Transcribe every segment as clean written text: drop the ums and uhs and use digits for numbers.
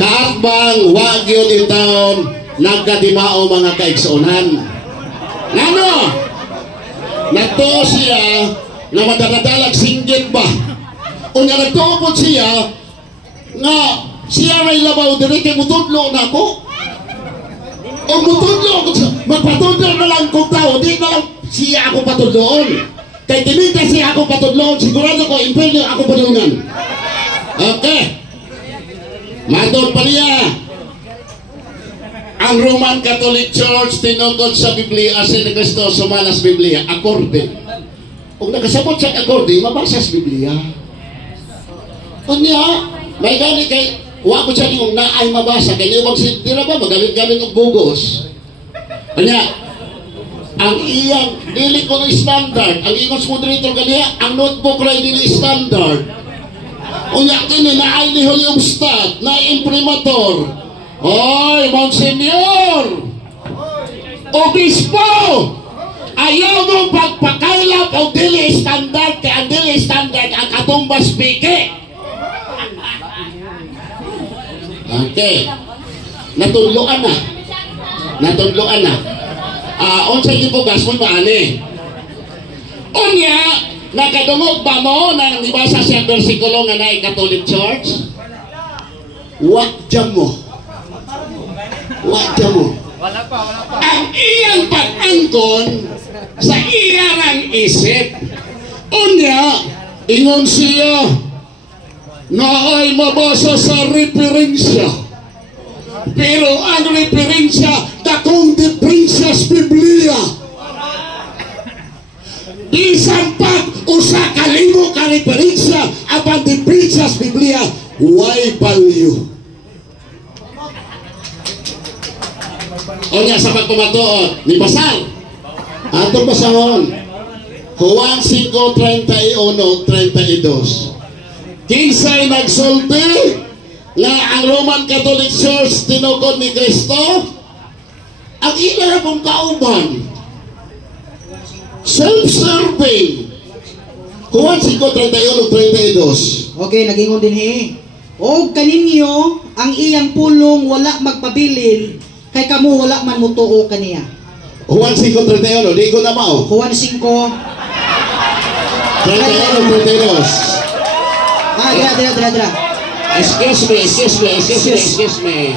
kaatbang wag yun in town nagkadimao mga kaigsunan. Ngano? Nagtuo siya na madadadalag singgit ba? O nga nagtuo po siya nga siya may labaw diri kay mutudlo na ako. O mutudlo, magpatudlo na lang kong tao, di na lang siya ako patudloon. Kay tinita siya ako patudloon, sigurado ko impelyo ako padungan. Okay. Matod pa niya. Ang Roman Catholic Church tinukod sa Biblia si Cristo sumalas Biblia akorde. Kung nakasabot sa akorde, mabasa sa Biblia. Kanya, may gani kay wa ko siya yung naay mabasa kay liwag si tira ba magamit-gamit og bugos. Kanya, ang iyang dili ko standard, ang ingos moderator kaniya, ang notebook ray dili standard. Unya kini naay ni Julio Ustad, na imprimator. Oy, Monsignor! Obispo! Ayaw mong pagpakailap o dili standard kay ang dili standard ang katumbas piki. Okay. Natudloan na. Natudloan na. Unsay gibugas mo ba ani? Unya, nakadungog ba mo nang nibasa siya bersikulo nga naay Catholic Church? Wakja mo. Wakja mo. Wala pa. Ang iyang pag-angkon sa iyang isip. Unya, ingon siya na ay mabasa sa referensya. Pero ang referensya, dakong diferensya sa Biblia. Bisan pag usa ka libo ka referensya, apan diferensya sa Biblia, why value? O niya sa pagpamatuon, ni Pasal. Atong basahon. Juan 5:31-32. Kinsay nagsulti na ang Roman Catholic Church tinukod ni Cristo? Ang ila pong kauban. Self-serving. Juan 5:31-32. Okay, nagingon din O kaninyo ang iyang pulong wala magpabilin kay kamo wala man mutuo kaniya. Juan 5:31, di ko na mao. Juan 5:31-32. Dira. Excuse me.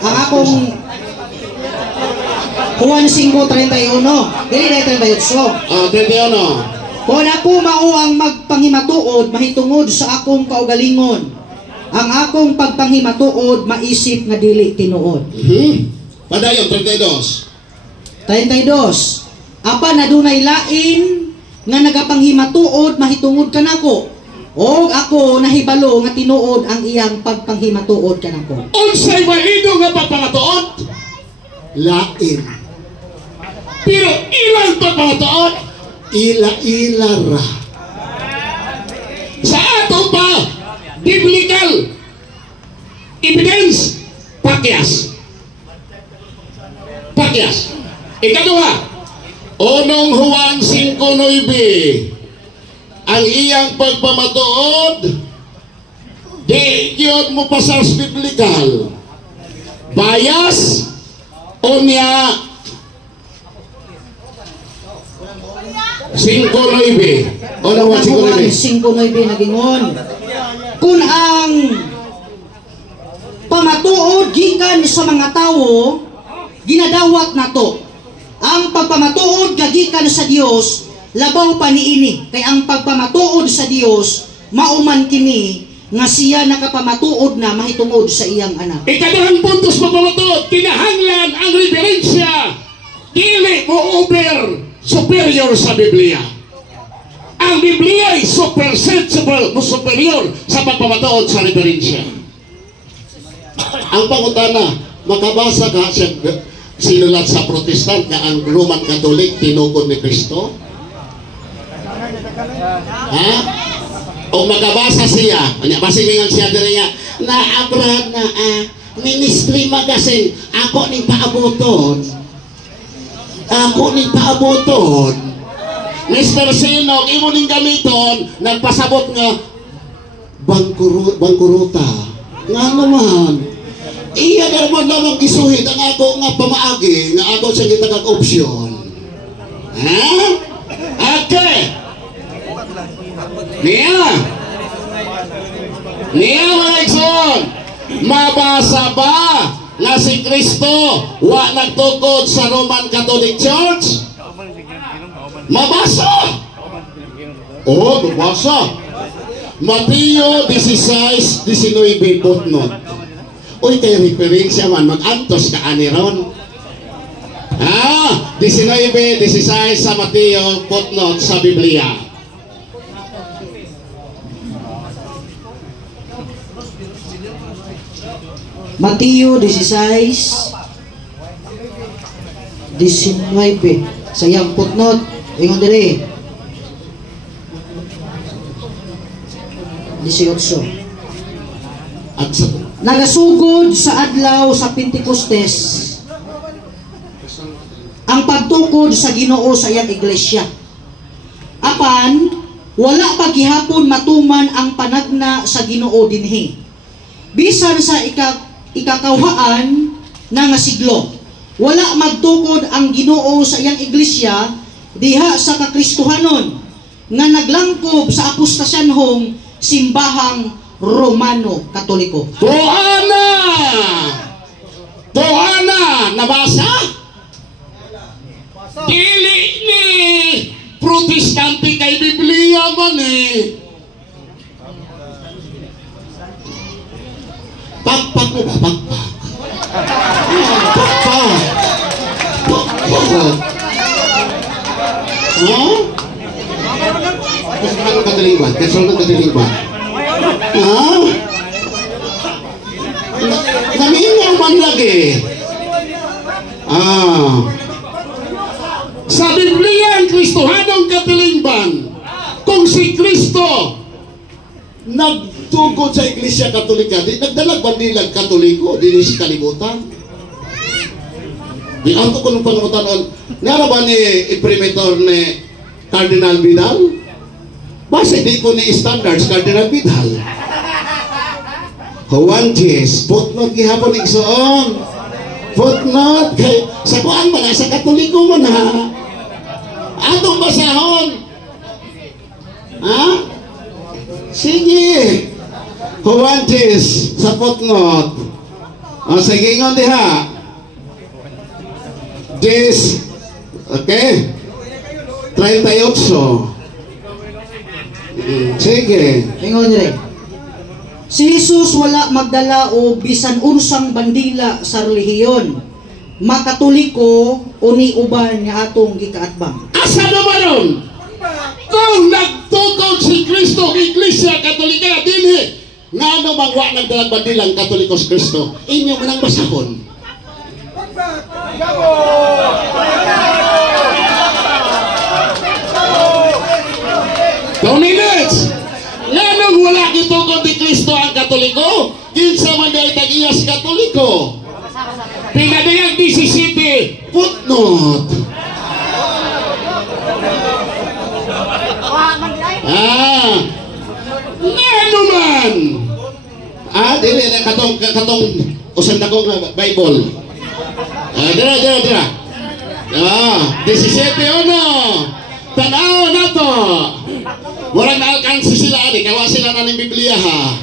Ang akong Juan 5:31. Dili 38. 31. Kung ako mao ang magpanghimatuod mahitungod sa akong kaugalingon, ang akong pagpanghimatuod maisip nga dili tinuod. Padayon 32. Apa nadunay lain nga nagapanghimatuod mahitungod kanako, o ako nahibalo nga tinuod ang iyang pagpanghimatuod kanako. Unsay malido nga pagpangatuod? Lain. Pero ilang pagpangatuod? Ila-ila ra. Sa ato pa biblical evidence pakyas. Ikaduha, unong Juan 5:9, ang iyang pagpamatuod di yun mo pasas biblical bias unya 5:9. Unong Juan 5:9 nagingon kung ang pamatuod gikan sa mga tawo ginadawat nato, ang pagpamatuod gikan sa Dios labaw pa niini, kay ang pagpamatuod sa Dios mauman kini nga siya nakapamatuod na mahitungod sa iyang anak. Ikaduhang puntos pagpamatuod, kinahanglan ang referensya dili mo superior sa Biblia. Ang Biblia ay superior sa pagpamatuod sa referensya. Ang pangutana, makabasa ka siya sinulat sa Protestant na ang Roman Catholic tinukod ni Cristo? Ha? O makabasa siya, basin nga siya diri nga naabra na ministry magazine, ako ning paaboton. Mr. Sinog, imo ning gamiton, nagpasabot nga bangkuruta. Nga naman. Iya naman lamang isuhid ang ako nga pamaagi nga ako sa gitagag opsyon. Ha? Okay. Niya mga igsoon, mabasa ba nga si Kristo wa nagtukod sa Roman Catholic Church? Mabasa! Oo, mabasa. Mateo 16:19 footnote. Uy, kaya referensya man, mag-antos ka aniron. 19:16 sa Mateo footnote sa Biblia. Mateo 16:19 sa iyang footnote ingon diri 18. At sa Nagasugod sa adlaw sa Pentecostes ang pagtukod sa Ginoo sa iyang iglesia. Apan wala pa gihapon matuman ang panagna sa Ginoo dinhi. Bisan sa ikakawhaan na nga siglo, wala magtukod ang Ginoo sa iyang iglesia diha sa kakristohanon nga naglangkob sa apostasyanhong simbahang Romano Katoliko. Tuana! Nabasa? Dili ni Protestante kay Biblia man eh. Pakpak mo ba? Pakpak. Pakpak. Pakpak. Ha? Gusto ka ng kadaliwan? Gusto ka ng kadaliwan? Ha? Namingaw man lagi. Sa Biblia ang Kristohanong katilingban, kung si Kristo nagtugod sa Iglesia Katolika, di nagdalag ba nilang Katoliko, di si kalibutan? Di ako ko nung pangutan, nara ba ni imprimator ni Cardinal Vidal? Basta di ko ni standards Cardinal Vidal. Huwantes, footnote gihapon igsoon. Footnote, kay sa kuan man, sa Katoliko man ha. Atong basahon. Ha? Sige. Huwantes, sa footnote. O, sige ngon diha. This, okay. 38. Sige. Ingon dire. Si Jesus wala magdala o bisan unsang bandila sa relihiyon. Makatoliko o ni uban nga atong gikaatbang. Asa naman ron? Kung nagtukod si Kristo Iglesia Katolika dinhi, nga ano bang wa nagdalag bandilang Katolikos Kristo, inyo manang basahon. 2 minutes! Nganong wala gitugod ni Kristo ang Katoliko? Kinsa man dahil tag-iyas Katoliko? Pinadayag 17, footnote. Ngano man? Dili na katong usan dako nga Bible. Dira. 17 ano? Tanaw na to. Walang na-alkansi sila, kawa sila na ng Biblia ha.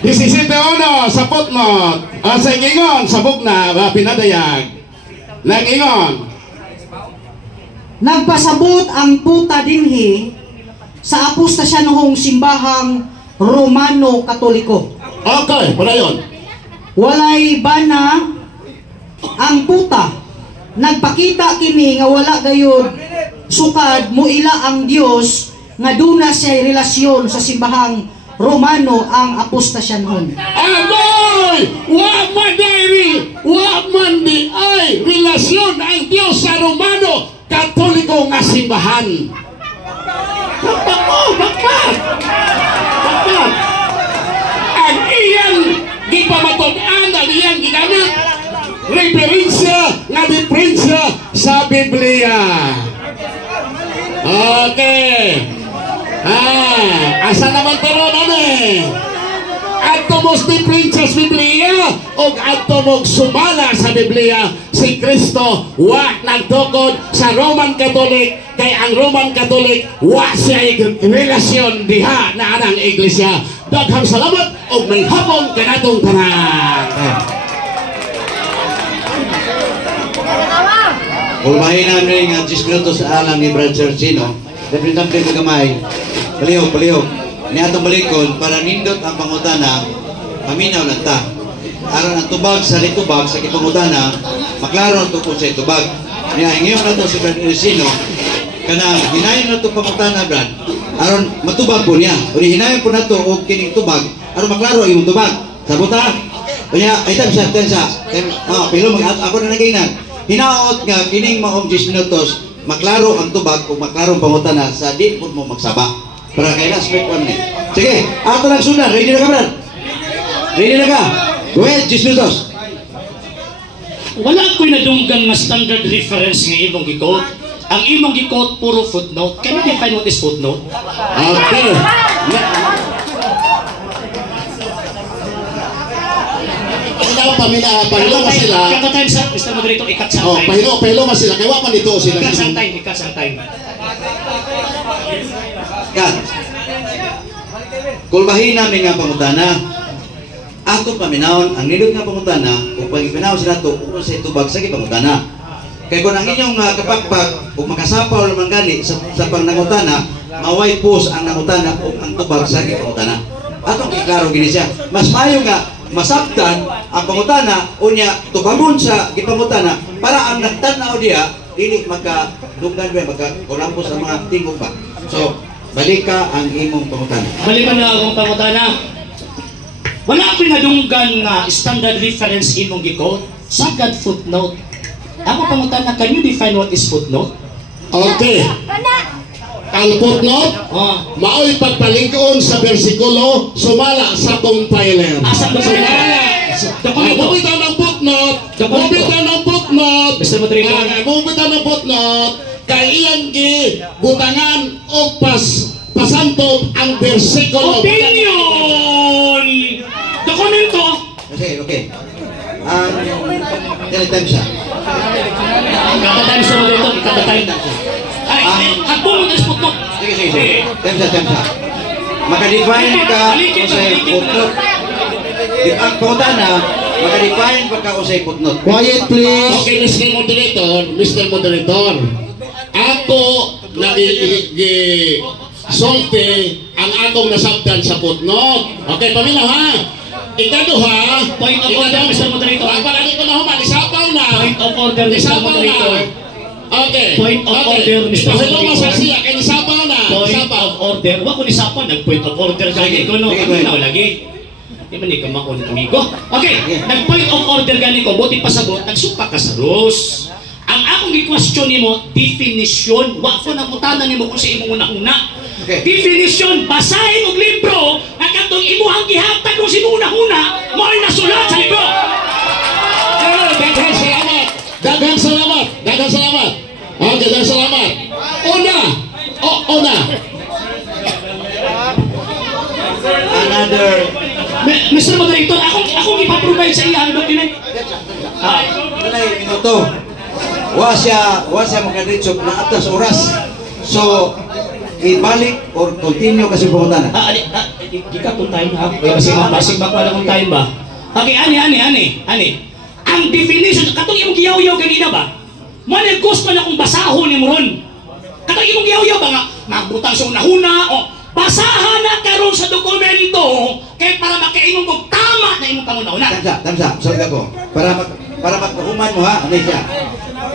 17 sa footnote. Sa ingon, sa bugna, pinadayag. Nag-ingon. Nagpasabot ang puta dinhi sa apostasyanhong simbahang Romano Katoliko. Okay, para yun. Walay bana ang puta. Nagpakita kini nga wala gayud sukad muila ang Dios nga duna siya relasyon sa simbahang Romano ang apostasyanhon. Agoy! Wa man di ay relasyon ang Dios sa Romano Katoliko nga simbahan. Bakit? Ang iyang gipamatud-an, ang iyang ginamit referensya nga diferensya sa Biblia. Okay. Asa naman taron ani? Adto mo stipling sa Biblia o adto mo sumala sa Biblia si Kristo wa nagtukod sa Roman Catholic kay ang Roman Catholic wa siya relasyon diha na anang iglesia. Daghang salamat o may hapon kanatong tanan. Ulmahin namin nga 10 minutos sa alang ni Brad Churchino. Representative ka gamay. Palihog. Ni atong balikon para nindot ang pangutana, paminaw lang ta. Aron ang tubag sa litubag sa kipangutana, maklaro to po sa itubag. Niya, ngayon na to si Brad Churchino, kanang hinayon na to pangutana, Brad. Aron matubag po niya. Uli hinayon po na to o kining tubag, aron maklaro yung tubag. Sabot ha? Kaya, ay tansa. Pero ako na naginan. Hinaot nga kining maong 10 minutos maklaro ang tubag o maklaro ang pangutana sa di po mo magsaba para kay last week one night. Sige, ato lang sundan. Ready na ka, Brad? Ready na ka? Go ahead, 10 minutos. Wala ko'y nadunggan nga standard reference nga imong gikot. Ang imong gikot puro footnote. Can you define what is footnote? Okay. Pahilo mo sila. Cut time sa Mr. Moderator, ikat sa Oh, time. pahilo mo sila. Kaya pa dito sila. Ikat sa time, ikat sa time. Kat. Kulbahin namin nga pangutana. Ako paminawon ang nilog nga pangutana o pagipinaw sila to kung sa tubag sa pangutana. Kaya kung ang inyong kapagpag o makasapaw naman gani sa pangnangutana, maway pus ang nangutana o ang tubag sa pangutana. Atong iklaro gini siya. Mas mayo nga masabtan ang pangutana o niya tubangon sa gipangutana para ang nagtanaw diya dili magka-dunggan ba magka-kulampos ang mga tingog ba. So, balik ka ang imong pangutana. Balikan na akong pangutana. Wala ko'y nadunggan nga standard reference imong gikot. Sagad footnote. Ako pangutana, can you define what is footnote? Okay. Ang footnote, mao'y pagpalingkon sa bersikulo, sumala sa compiler. Asa ba sa Sumala. Dokumento. Bumita ng footnote. Dokumento. Bumita ng footnote. Mr. Moderator. Bumita ng footnote. Kay iyan gi butangan o pasantog ang bersikulo. Opinion! Dokumento! Okay. Time siya. Kakatayin sa Moderator, kakatayin. Ay, hatbong mo na footnote. Sige. Time siya. Maka-define ka o sa footnote. Ang pangutana, maka-define pa ka o sa footnote. Quiet please. Okay, Mr. Moderator. Ako sulti ang akong nasabtan sa footnote. Okay, paminaw ha. Ikaduha, Point of order, Mr. Moderator. Palagi ko na humali, sapaw na. Point of order, Mr. Sapaw na. Moderator. Okay. Point of order, Mr. Pahilo mo sa Moderator. siya, kaya sapaw na. Point Sapaw. of order. Wa ko ni Sapa, nag-point of order gani ko, no? Sige, Kami na lagi. Di man ni ka makon, amigo. Okay, nag-point of order gani ko, buti pasabot, nagsupa ka sa rules. Ang akong gi-question nimo, definition. Wa ko nangutanan nimo kung sa imong una-una. Okay. Definition, basahin og libro, ang katong imuhang gihatag kung sa una-una, mo ay nasulat sa libro. Daghang salamat. Daghang salamat. Okay, daghang salamat. Una. Another Mr. Moderator, akong ipaprovide sa iya ang document. minuto. Wa siya makaditsog na atas oras. So, ibalik or continue kasi pangutana. Ikatong time ha. Basig ba ko alam kung time ba? Okay, ani. Ang definition, katong imong giyaw-yaw kanina ba? Manang gusto na kong basahon ni Moron. Katong imong giyaw-yaw ba nga, magbutang sa una-una, o basahan na karon sa dokumento, kay para makaingon kong tama na imong panguna-una. Tamsa, sorry ako. Para magpahuman mo ha, ano siya.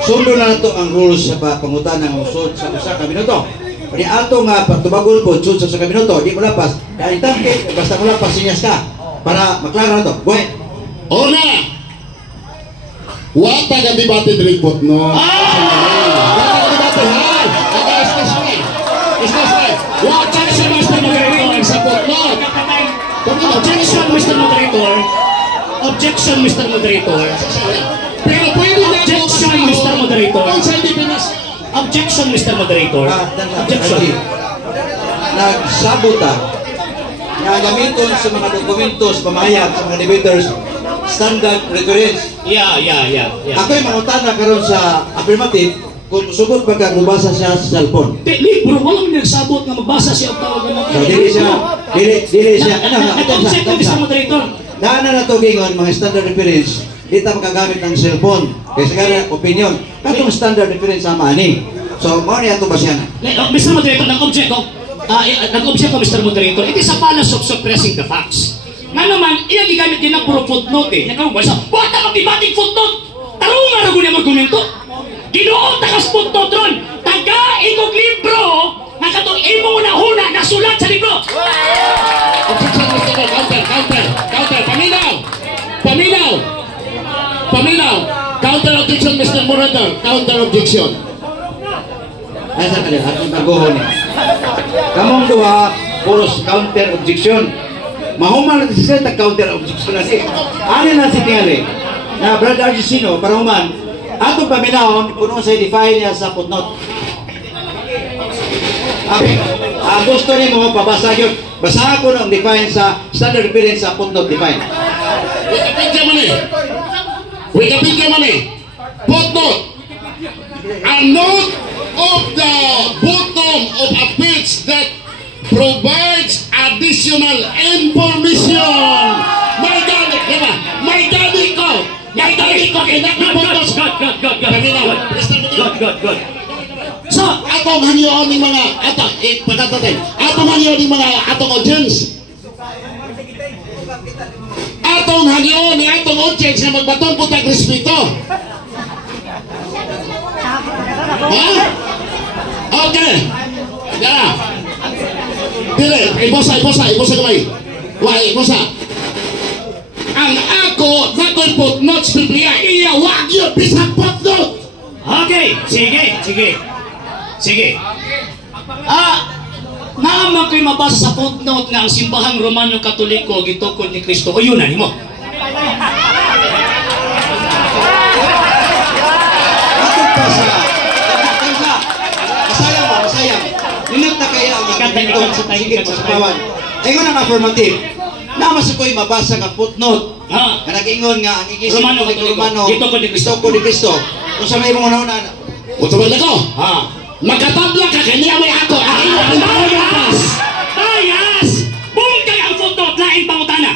Sundo na nato ang rules sa pangutana ng usod sa usa ka minuto. Pwede ato nga pagtubagol po, sud sa usa ka minuto, di mo lapas. Dahil tangke, basta mo lapas, sinyas ka. Para maklaro na to. Go ahead. Una. Wa pa ka debate diri footnote. Wa pa ka debate ha. Okay, excuse me. Wa pa ka sa Mr. Moderator sa footnote. Objection, Mr. Moderator. Objection, Mr. Moderator. Pero pwede na Objection, Mr. Moderator. Kung sa definition. Objection, Mr. Moderator. Objection. Nagsabota nga gamiton sa mga dokumentos pamahayag sa mga debaters standard reference. Yeah. Ako'y mangutana karon sa affirmative kung sugot ba ka mubasa siya sa cellphone. Libro, walang nagsabot nga magbasa siya ang tawag ng So, dili siya, Objective, Mr. Moderator. Daan na to gingon mga standard reference, di ta makagamit ng cellphone. Kasi nga opinion, katong standard reference sama ani. So, mao ni ato basyan. Mr. Moderator, nag-object ko, Mr. Moderator, it is a fallacy of suppressing the facts. Nga naman, iya gigamit din ang puro footnote eh. Nakawabasa, bata magdibating footnote! Tarunga rago niya mag-komento. Ginoon takas footnote ron. Taga ikog libro nga katong imo na huna nasulat sa libro. Objection, Mr. Chair. Counter. Paminaw. Counter objection, Mr. Moderator. Counter objection. Asa ka diyan atong tagohon ni. Kamong duha puros counter objection. Mahuman na siya ta counter objection na siya. Ano na si tingali? Na Brother Argesino para human atong paminahon kung sa define niya sa footnote. Okay. Gusto ni mo pabasa yun. Basahan ko ng define sa standard reference sa footnote define. Wikipedia money. Footnote. A note of the bottom of a page that provides additional information. May dali ko. Kaya nakapagpapos. Good. So, Atong hangyoon ng mga atong hangyoon ng mga atong audience. Atong hangyoon ng atong audience na magbatong po tag respeto. Ha? Okay. Yeah. Dili, ibosa kamay. Ibosa. Ang ako nakoy footnotes Biblia iya wag yun bisag footnote. okay, sige. Naman ko'y mabasa sa footnote nga ang simbahang Romano Katoliko gitukod ni Kristo. O yun na nimo. Atong pa sa masayang. Ninot na kaya ang Ikat sa kawan. Ayun ang affirmative. Naman sa ko'y mabasa ka footnote. Ha? Kanag-ingon nga ang Iglesia Romano Romano gitukod ni Kristo. gitukod ni Kristo. Kung sa may mga una Utubag na ko. Ha? Magkatabla ka kanya may ako. Bias! Bungkag ang footnote, laing pangutana.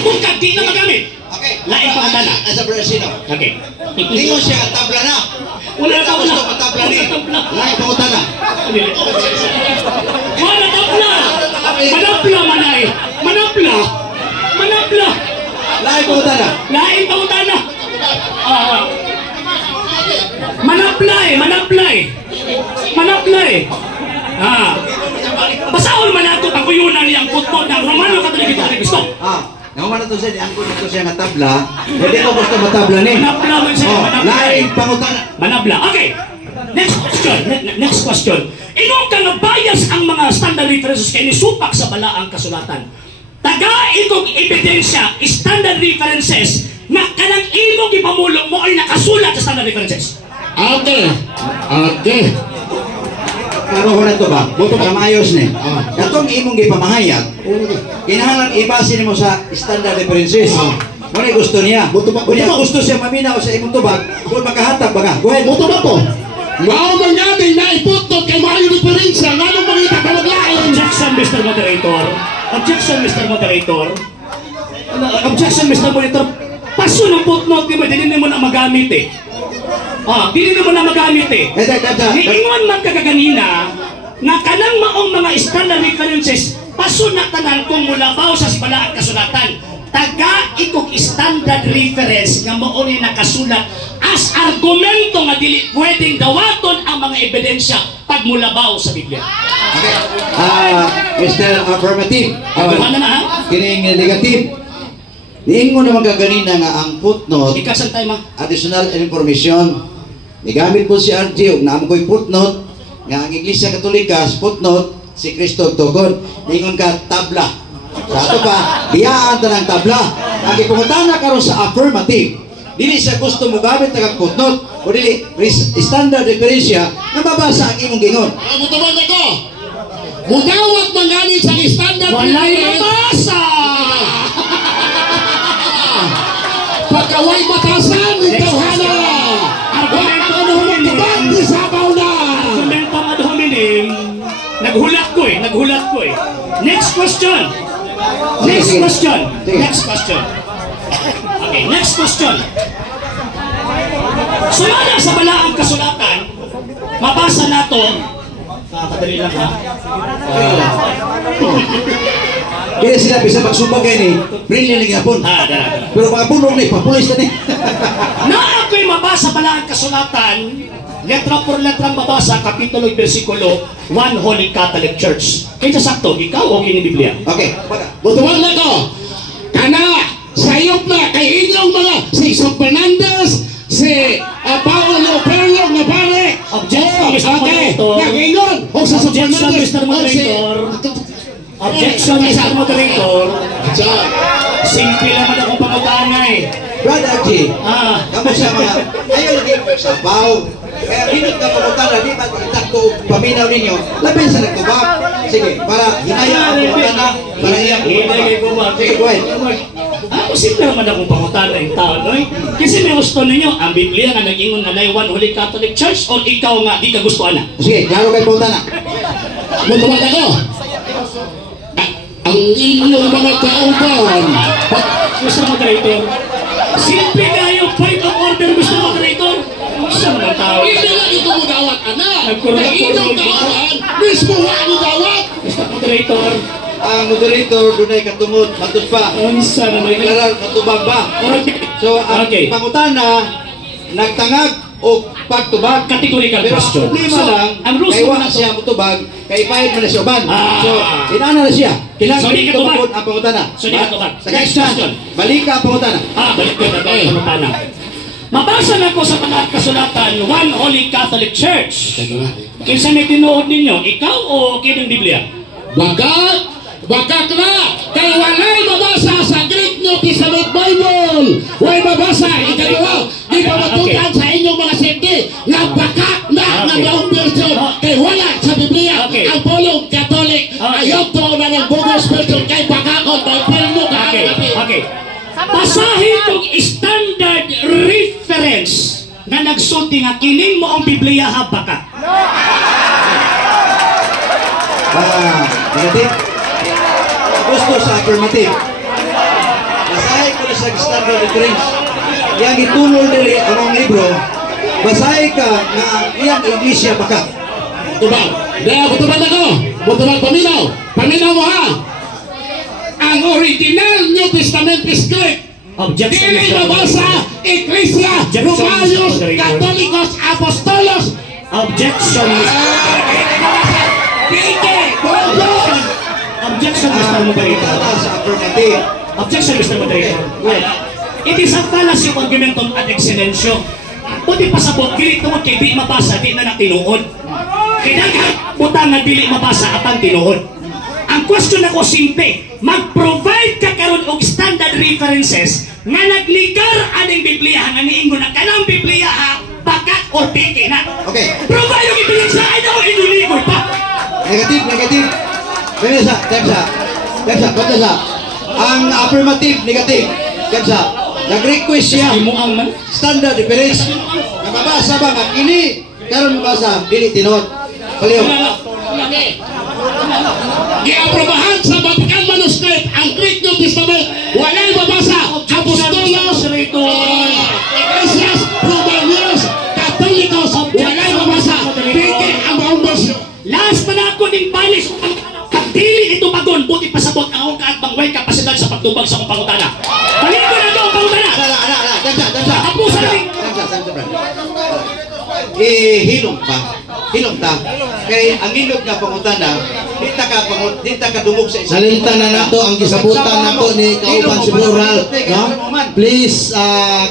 Bungkag, di na magamit. Okay. Lain pa ang tana. As a Brazilian. Okay. Tingo siya tabla na. Wala na Gusto ko tabla ni. Lain pa utana. Wala tabla! Manapla manay! Manapla! Lain pa utana. Lain pangutana. Manapla eh. Basahon man nato ang kuyunan niyang football ng Romano Katoliko ni Kristo. Naman na to siya, ang kunin ko siya nga tabla. Hindi ko gusto matabla ni. Manapla man siya. Lain pa utana. Manapla. Okay. Next question. Inong ka nga bias ang mga standard references kay nisupak sa balaang kasulatan. Taga-igong ebidensya, standard references na kanang imong ipamulong mo ay nakasulat sa standard references. Okay. Karoon na to ba? Buto ka maayos ni. Katong imong gipamahayag, kinahanglan ibase nimo sa standard references. Muna gusto niya. Kung gusto siya maminaw sa imong tubag, kung makahatag ba ka? Go ahead. Buto ba ko? Mao man natin na iputot kay maayo diferensya nga nung mga itatawaglain. Objection, Mr. Moderator. Objection, Mr. Moderator. Paso ng footnote ni mo, hindi mo na magamit eh. Hindi mo na magamit eh. Niingon man kagaganina nga kanang maong mga standard references paso na tanan kung mulabaw sa sibala at kasulatan. Taga-ikog standard reference nga mao ni nakasulat as argumento nga dili pwedeng dawaton ang mga ebidensya pag mulabaw sa Biblia. Mr. Affirmative. Ano na ha? Kining negative. Niingon naman kaganina nga ang footnote, Ikasan tayo ma. additional information. Nigamit po si RG, ug naamo ko'y footnote, nga ang Iglesia Katolika, footnote, si Kristo tukod. Niingon ka, tabla. Sa ato pa, biyaan ta ng tabla. Ang ipungutana karon sa affirmative, dili siya gusto mo gamit ng footnote, o dili, standard referensya, na babasa ang imong gingon. Mutubag na ko. Mudawat man gani sa standard Walay mabasa! Pagkaway batasan, ikaw hana! Argumento ad Ano hominem. magtubag, di sabaw na! Argumento ad hominem. Naghulat ko eh. Next question. Next question. Okay, next question. Sumala sa balaang kasulatan, mabasa nato, kadali lang ha. Kaya sila bisa magsubag ni brilliant ni hapon. Dara. Pero mga punong ni papulis na ni. Na ako'y mabasa balaang kasulatan, letra por letra mabasa, kapitulo, versikulo, One Holy Catholic Church. Kaya sakto, ikaw o kini Biblia? Okay, baga. Butuwag na ko! Kana! Sayop na kay inyong mga si San Fernandez, si Paolo Perlo nga pare! Objection, Mr. Okay! Moderator. Nag-ingon! O sa San Objection, Fernandez! Mr. Moderator. Objection, Mr. Moderator. Simple naman akong pangutanay. Brother G, Ah, kamu sa mga ayaw lagi sabaw. Kaya minut ka pamutana, di ba itakto paminaw ninyo, labi sa nagtubag. Sige, para hinaya ang pamutana, para iyang pamutana. Sige, go ahead. Ako simple naman akong pangutanay tao, no? Kasi may gusto ninyo, ang Biblia nga nag-ingon nga na One Holy Catholic Church o ikaw nga di ka gusto ana. Sige, klaro kay pamutana. Butuwag ako! Ang inyong mga kauban! Mr. Moderator, simple kayo, point of order, Mr. Moderator. Saan na tao? Hindi na ito mo dawat, anak! Nagkurang- Kay inyong kauban, mismo ang dawat! Mr. Moderator, Ang moderator dunay katungod matud pa. unsa na may Deklarar matubag ba? Okay. So ang Okay. pangutana nagtangag o pagtubag. Categorical Pero ang question. problema So, lang, ang rules kay mo wa na siya mutubag, kay pahit man na siya uban. Ah. So, inana na siya. Kailangan So, di ka dito tubag. mapod ang pangutana. So, di ka tubag. Sa next question, balik ka ang pangutana. Balik ko na ba ang panutana. Mabasa na ko sa mga kasulatan, One Holy Catholic Church. Kinsa may tinuod ninyo, ikaw o kinang Biblia? Bakak na! Kay walay mabasa sa Greek New Testament Bible! Way mabasa! Ikagawa! Di pa matutan sa inyong mga safety na bakak na ng maong version! Kay wala sa Biblia! Okay. Ang polong Catholic! Ayaw to na ng bogus version kay bakakon! May pilmo ka! Okay. Basahin kong standard reference na nagsulti nga kining mo ang Biblia ha baka. Negative. Gusto sa affirmative. Basahin ko na sa standard reference. Yang itulol nila ang mga libro, basahin ka na ang iyang iglesia baka. Tubag! Dahil butubag ako! Butubag paminaw! Paminaw mo ha! Ang original New Testament is Greek! Objection, Dili Mr. mabasa Iglesia Objection, Romanios Mr. Moderator. Katolikos Apostolos Objection, Pike Bogos Objection, Mr. Moderator. Sa affirmative. Objection, Mr. Moderator. It is a fallacy of argumentum ad excellentio. Buti pasabot, dili tungod kay di mabasa, di na natinuod. Kailangan butang nga dili mabasa at ang tinuod. Ang question ako simple, mag-provide ka karon og standard references nga nagligar aning Biblia nga niingon na kanang Biblia ha bakak or peke na. Okay. Provide yung ibigay sa akin ako inuligoy pa. Negative. Temsa. Temsa. Ang affirmative, negative. Temsa. Nag-request siya. Mo ang man. Standard reference. Nababasa ba nga kini? Karon mabasa, dili tinuod. Paliw. Giaprobahan sa Vatican Manuscript ang Greek New Testament walay mabasa Apostolos Iglesias Romanios Katolikos walay mabasa Pike ang maong version. Last pa na ako ning balis ang dili ito bagon buti pasabot ang akong kaatbang way kapasidad sa pagtubag sa akong pangutana. Balik ko na to ang pangutana. Temsa. Apo sa ring. Hilong ta. Kay ang ilog nga pangutana, di ta ka dumog sa isa. Salita na nato ang gisabutan nato ni Kauban si Plural, no? Please,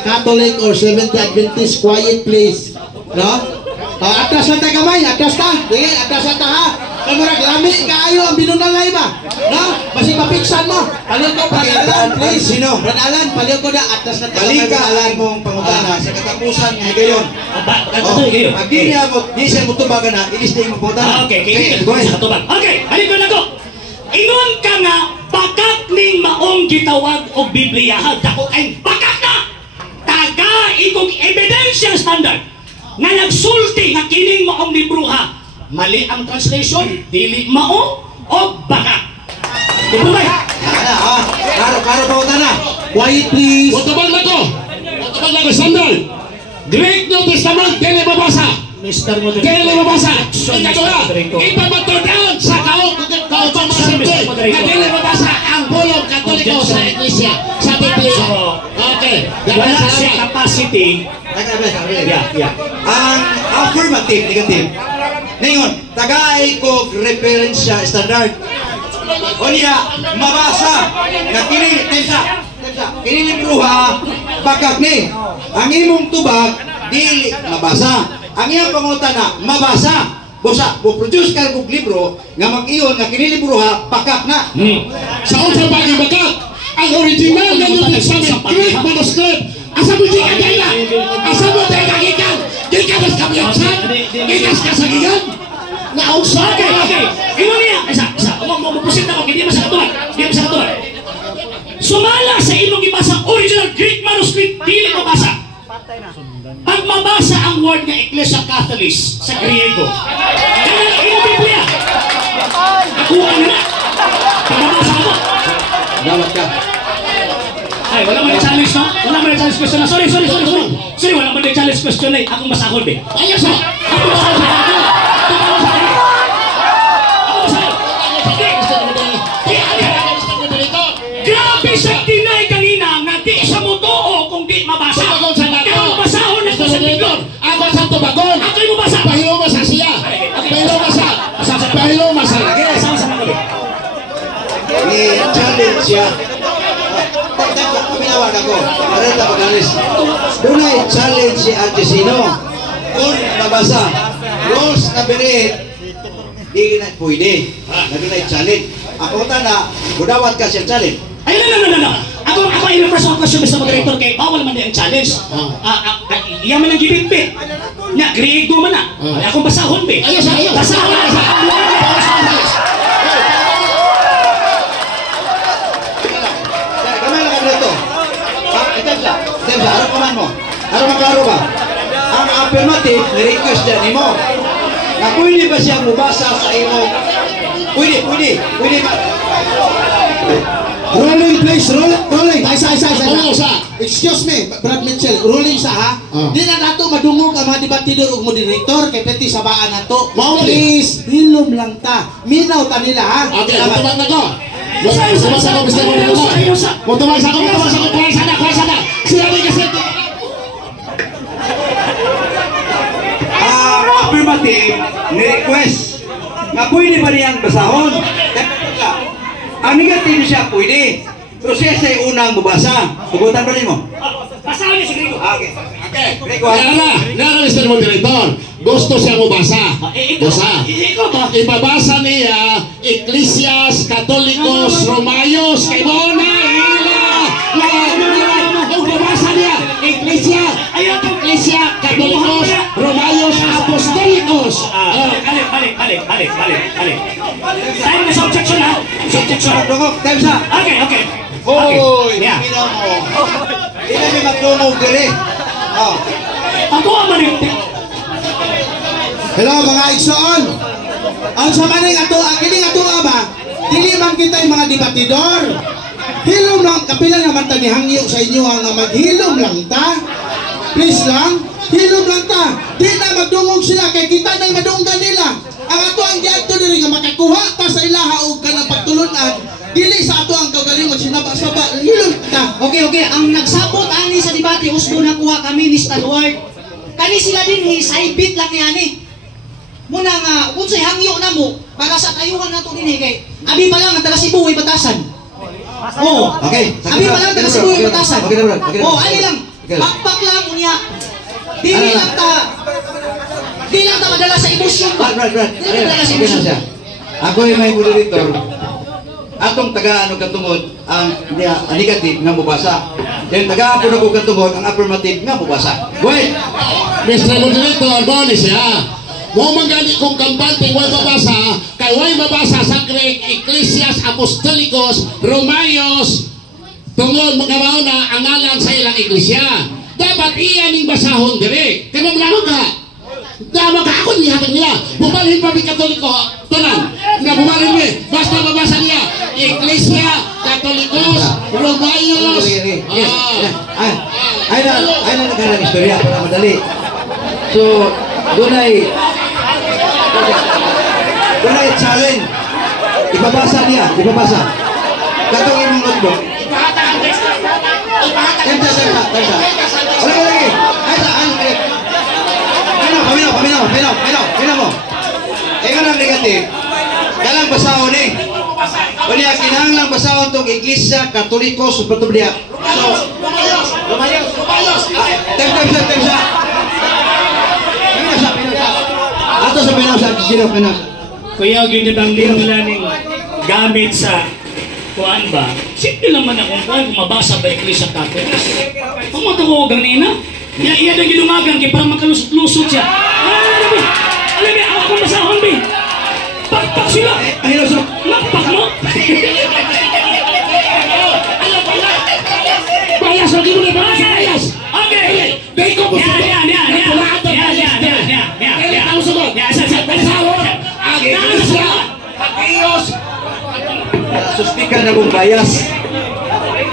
Catholic or Seventh Adventist, quiet please, no? Atras na tayo kamay, atras ta. Sige, atras na ta ha. Kamurag, lami kaayo ang binunalay ba? No? Basi mapiksan mo. Paliw ko, Bradalan, please. Sino? Bradalan, paliw ko na, atras na tayo kamay, Balik ka Bradalan. ang mong pangutana sa katapusan nga gayon. Pag di niya mo, di siya mo tubagan na, ilis na yung pangutana. Okay, Go ahead. sa tubag. Okay, balik ko na ko. Ingon ka nga, bakat ning maong gitawag o Biblia, dako ay bakat na! Taga ikong evidential standard nga nagsulti nga kining maong libruha. Mali ang translation, dili mao o bakat. Dipumay! Klaro pa utana. Quiet please. Motabag na ko! Motabag na ko, standard! Greek New Testament, dili mabasa! Mr. Moderator. Dili mabasa! Ikatula, Moderator. ipamatudan sa kaupang mga simple na dili mabasa ang bulong katoliko sa Iglesia, sa Biblia. Okay, Wala salamat. siya capacity. Yeah. Ang affirmative, negative. Ngayon, tagaay ko referensya standard. O niya, mabasa. Na kini libruha, bakak ni. Ang imong tubag, dili mabasa. Ang iyang pangutana, mabasa. Busa, produce ka ng libro, nga mag-iyon, nga kini libruha, bakak na. Sa unsang bagay bakat, ang original na New Testament, Greek manuscript, asa mo di ka dahila? Asa mo di ka gikan? Di ka mas kamiyaksan? Di ka sa gigan? Nausap ka! Okay. Ino niya. Isa. Mapusit ako. Hindi mo sa katuan. Sumala sa imong ibasa original Greek manuscript, dili mabasa. Pag mabasa ang word nga Ecclesia Catholis sa Griego, kaya yung Biblia, nakuha na. Pag mabasa ako. Dapat ka. Ay, wala man challenge, no? Wala man challenge question na. Sorry. Sorry, wala man challenge question na. Akong masahol, be. Ayos mo! Ako masahol. Grabe sa tinay kanina nga di sa mutuo kung di mabasa. Tubagon sa nato. Kaya basahon na ko sa tigor. Ako sa tubagon! Ako'y mabasa. Pahilo masa siya! Pahilo masa! Pahilo masa! Sama-sama kami. I-challenge siya. Pinawan ako. Parenta pag-alis. Doon ay challenge si Artesino. Kung mabasa, rules na birit, di na pwede. Lagi na i-challenge. Ako na, budawat ka siya challenge. Ay, no. Ako i-repress ang question Mr. Moderator kay bawal man din ang challenge. Iyan man ang gibit-bit. Nga, Griego man na. Ay, akong basahon, be. Ayos! Basahon na. Kamay lang ka dito. Itemsa, araw pa man mo. Araw maklaro ba? Ang affirmative, ni-request dyan ni mo. Na pwede ba siyang mubasa sa imo? Pwede ba? Rolling please, rolling. Isa. Ano sa? Excuse me, Brad Mitchell, rolling sa ha. Di na nato madungog ang mga debatidor ug moderator kay pwede sabaan nato. Please, hilom lang ta. Minaw ta nila ha. Okay, mutubag na ko! Mutubag sa ako, Mr. Moderator! Mutubag sa ako! Kuha sana! Siya rin kasi! Affirmative, ni-request. Nga pwede ba niyang basahon? Ang negative siya, pwede. Pero siya sa'y unang mabasa. Tugutan pa rin mo? Basahon niya sa Griego. Okay. Nara, Mr. Moderator, gusto siya mabasa. Basa. Ikaw ba? Ibabasa niya, Ecclesias Catholicos Romayos, kay Mona, Kung babasa niya, Ecclesia Catholicos Romayos Apostolicos. Balik. Tayo na sa objection ha. Objection. Time sa. Okay. Hoy, Yeah. minaw mo. Hindi may magdungog dire. Ako ang malimti. Hello mga igsoon. Ang sa maning ato, kining ato ba? Dili man kita yung mga debatidor. Hilom lang, kapila naman ta ni hangyo sa inyo ang maghilom lang ta. Please lang, hilom lang ta. Di na magdungog sila kay kita nang madunggan nila. Ang ato ang giadto diri nga makakuha ta sa ilaha og kanang pagtulunan. Dili sa ato ang kagalingon sinaba-saba. Hilom ta. Okay. Ang nagsabot ani sa debate, usbo na kuha kami ni Stalwart. Kani sila din, saibit lang ni ani. Muna nga, kung sa'y hangyo na mo, para sa kayuhan na ito din kay abi pa lang, ang taga Cebu ay batasan. Oo. Okay. Abi pa lang, taga Cebu ay batasan. Okay, Brad. Oo, ali lang. Pakpak lang, unya. Dili lang ta madala sa emosyon ba? Brad. Dili madala sa emosyon. Ako yung may moderator. Atong taga-ano katungod ang negative nga mubasa. Then taga-ako na ko katungod ang affirmative nga mubasa. Wait! Mr. Moderator, bali siya. Mo manggali kong kampante, wala babasa, kay way mabasa sa Greek, Ecclesias Apostolicos, Romanos, tungod magawa na ang ngalan sa ilang iglesia. Dapat iyan yung basahon dire. Kanang lamang ka. Dama ka ako niya niya. Bumalhin pa may Katoliko. Tanan. Nga bumalhin mo. Basta mabasa niya. Iglesia, Katolikos, Romanos. Ay na nagkarang istorya para madali. So, dunay challenge. Ibabasa niya, ibabasa. Katong imong notebook. Temsa. Wala ka lagi. Paminaw mo. Ikaw ang negative. Dalang basahon eh. Kunya, kinahanglang basahon itong Iglesia Katolikos Patublia. So, lumayos. Temsa. Ato sa pinasa. Kaya ginadangling nila ning gamit sa kuan ba? Simple naman akong kuan kung mabasa ba Iglesia Katolikos. Kung matuwa ganina, iya na gilumagan kaya parang makalusot-lusot siya. Alam mo, ako masahon ba? Pakpak sila! Nakpak mo! Bayas, wag mo na bayas! Okay! Bay ko po sa sustikan na kong bias.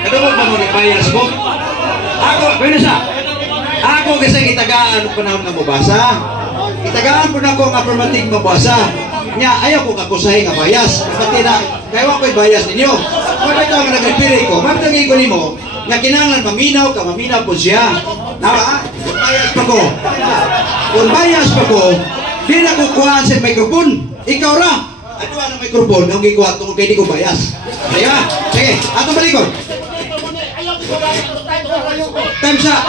Ano mo ba mga bias mo? Ako kasi itagaan ang panahon na mabasa. Itagaan po na ako ang affirmative mabasa. Nya, ayaw ko kakusahin nga bias. Pati na, kaya ko'y bias ninyo. Kung ito ang nag-repiri ko, mabitagin ko nimo, nga kinangan maminaw po siya. Bias pa ko. Kung bias pa ko, di na kukuhaan sa microphone. Ikaw ra. Ano ang microphone? Ang gikuha tungkol kay di ko bias. Kaya, sige, atong balikon. Time's up.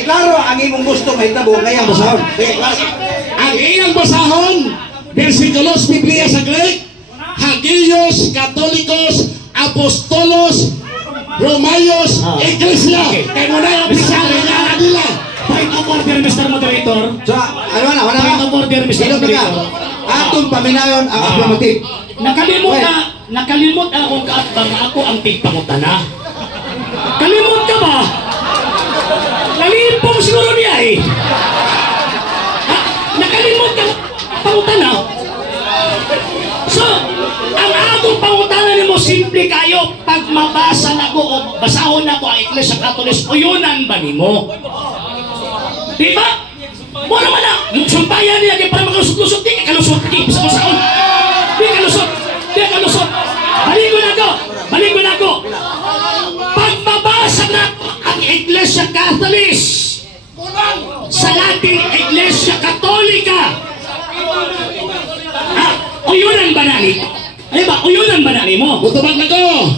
Klaro ang imong gusto mahitabo ngayang basahon. Ang iyang basahon, versikulos Biblia sa Greek, Hagios, Katolikos, Apostolos, Romayos, Iglesia. Kaya mo na yung opisyal na nila. Point of order, Mr. Moderator. So, ano na? Point of order, Mr. Moderator. Atong paminayon ang affirmative. Nakalimot akong kaatbang ako ang tigpangutana. Kalimot ka ba? Nalimpong siguro niya eh. Nakalimot ka pangutana. So, ang akong pangutana ni mo simple kayo. Pag mabasa na ko o basahon na ko ang Iglesia Katolikos, o yunan ba ni mo? Diba? Mo naman na, sumpayan niya kayo para makalusot-lusot. Di ka kalusot kayo sa basahon. Di ka lusot. Baligo na ko. Pag mabasa na ang Iglesia Katolikos sa Latin, Iglesia Katolika, uyunan ba nani? Ay ba, uyunan ba nani mo? Butubag na ko.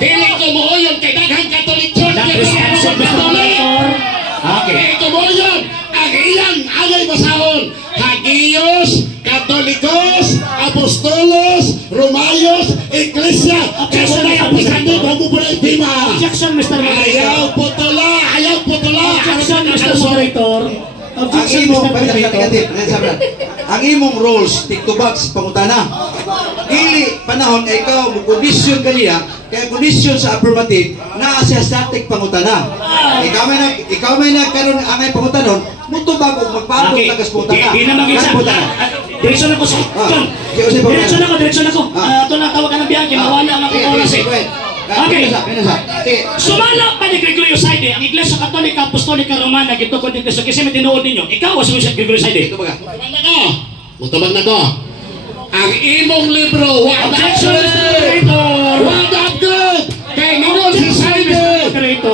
Dili ko mo uyon kay daghang Catholic Church. Okay. Dili ko mo uyon. Ang iyang agay basahon. Hagios, Katolikos, Apostolos, Romayos, Iglesia. Kasi na yung pisandi, huwag mo po na itima. Objection, Mr. Moderator. Ayaw putula. Objection, Mr. Moderator. Objection, Mr. Moderator. Ang imong rules, tiktubag sa pangutana. Dili panahon kay ikaw mo kondisyon kaniya, kaya kondisyon sa affirmative na siya static pangutana. Ikaw may nagkaroon ang ay pangutanon, mutubag og magpapot tagas pangutana. Di na mag-isa. Direksyon ako sa John. Direksyon ako. Ito na tawag ka ng biyahe, mawala ang akong oras eh. Okay. Sumala pa ni Gregorio Saide, ang Iglesia Katolika, Apostolika, Romana, gitukod dito sa kasi may tinuod ninyo. Ikaw o si Gregorio Saide? Mutubag na ko. Ang imong libro, Objection, Mr. Moderator.